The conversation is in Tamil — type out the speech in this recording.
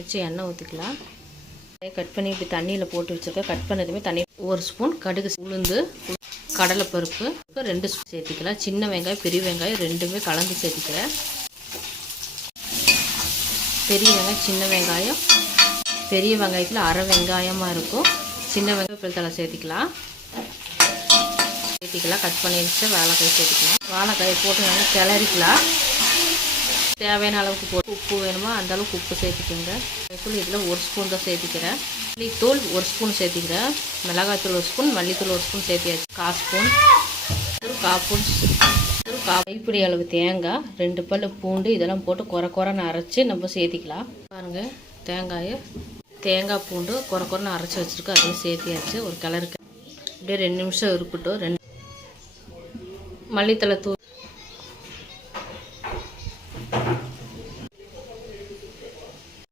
வச்சு எண்ணெய் ஊற்றிக்கலாம். கட் பண்ணி இப்படி தண்ணியில் போட்டு வச்சுருக்கேன். கட் பண்ணதுமே தண்ணி 1 ஸ்பூன் கடுகு, உளுந்து, கடலைப்பருப்பு 2 ஸ்பூன் சேர்த்திக்கலாம். சின்ன வெங்காயம் பெரிய வெங்காயம் ரெண்டுமே கலந்து சேர்த்திக்கிறேன். பெரிய வெங்காயம் சின்ன வெங்காயம், பெரிய வெங்காயத்தில் அரை வெங்காயமாக இருக்கும். சின்ன வெங்காயம் தலை சேர்த்திக்கலாம். கட் பண்ணி வச்சு வாழைக்காய் சேர்த்திக்கலாம். வாழைக்காயை போட்டு நல்லா கிளறிக்கலாம். தேவையான அளவுக்கு உப்பு வேணுமோ அந்த அளவுக்கு உப்பு சேர்த்திக்கோங்க. இதில் 1 ஸ்பூன் தான் சேர்த்திக்கிறேன். மல்லித்தூள் 1 ஸ்பூன் சேர்த்திக்கிறேன். மிளகாய்த்தூள் 1 ஸ்பூன், மல்லித்தூள் 1 ஸ்பூன் சேர்த்தியாச்சு. 1/4 ஸ்பூன் கைப்பிடி அளவு தேங்காய், 2 பல் பூண்டு இதெல்லாம் போட்டு குறைன்னு அரைச்சி நம்ம சேர்த்திக்கலாம். பாருங்கள், தேங்காய் பூண்டு குறைன்னு அரைச்சி வச்சுருக்கோம். அதையும் சேர்த்தியாச்சு. ஒரு கலருக்கு அப்படியே 2 நிமிஷம் இருக்கட்டும். மல்லித்தலை தூள்